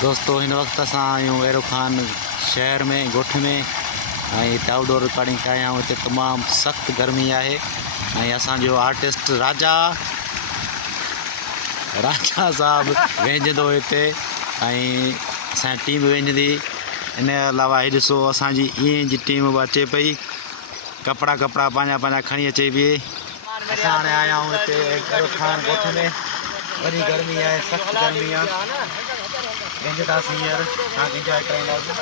दोस्तों हिन वक्त असां आहियूं एरो खान शहर में ॻोठ में आउटडोर रिकॉर्डिंग कया आहियूं। हिते तमामु सख़्तु गर्मी आहे ऐं असांजो आर्टिस्ट राजा साहब वेंजंदो हिते ऐं असांजी टीम वेंजंदी। इन अलावा हीअ ॾिसो असांजी ईअं जी टीम बि अचे पई, कपिड़ा पंहिंजा खणी अचे पई। असां हाणे आया आहियूं हिते एरो खान ॻोठ में। वॾी गर्मी आहे, सख़्तु गर्मी आहे। वेंजंदासीं हींअर, तव्हांखे इंजॉय कराईंदासीं।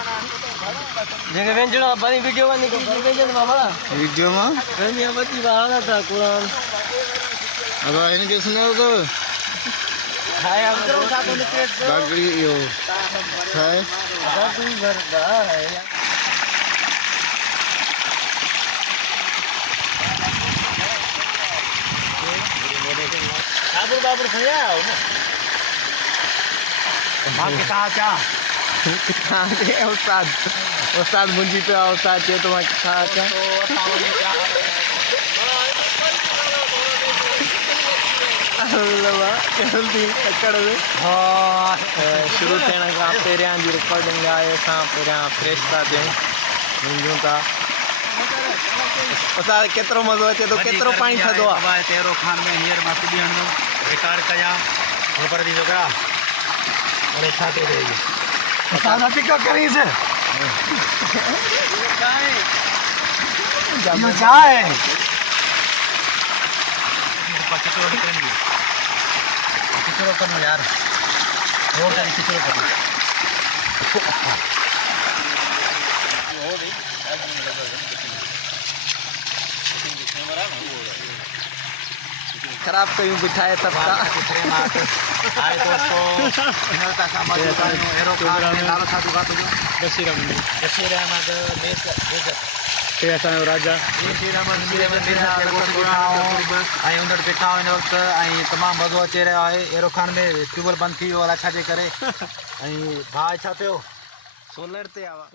जगह वेंजणो बनी वीडियो बनी वेंजण मामा वीडियो में गर्मी बची बहाना था कुरान अब इनके सुनो तो हाया साथ निकले बागड़ी यो है तू भरदा है बाबू भैया मां के साथ जा उस्ताद मुंजी पे उस्ताद चे तो मैं साथ अल्लाह जल्दी अकड़ में शुरू थियण खां पहिरियां जी रिकॉर्डिंग आहे। असां पहिरियां फ्रेश था थियूं, मुंजियूं था। उस्ताद केतिरो मज़ो अचे थो, केतिरो पाणी थधो आहे। एरो खान में हींअर मां सिधी हणंदुमि रिकॉर्ड कयां ख़बर थी छोकिरा। अरे छा थो थिए असां पिक करीं से क्या है किचड़ो करनो यार, रोड का किचड़ो करनो। खराब कयूं बिठाए सबका हाय दोस्तों हिनवता सा मौजूद आहियूं एरो खान में। नालो छा थो तुंहिंजो? बशीर अहमद ते असांजो राजा बशीर अहमद ऐं उंदर बीठा हिन वक़्तु ऐं तमामु मज़ो अची रहियो आहे। एरो खान में ट्यूबवेल बंदि थी वियो अलाए छाजे करे। ऐं भाउ छा थियो? सोलर ते आवा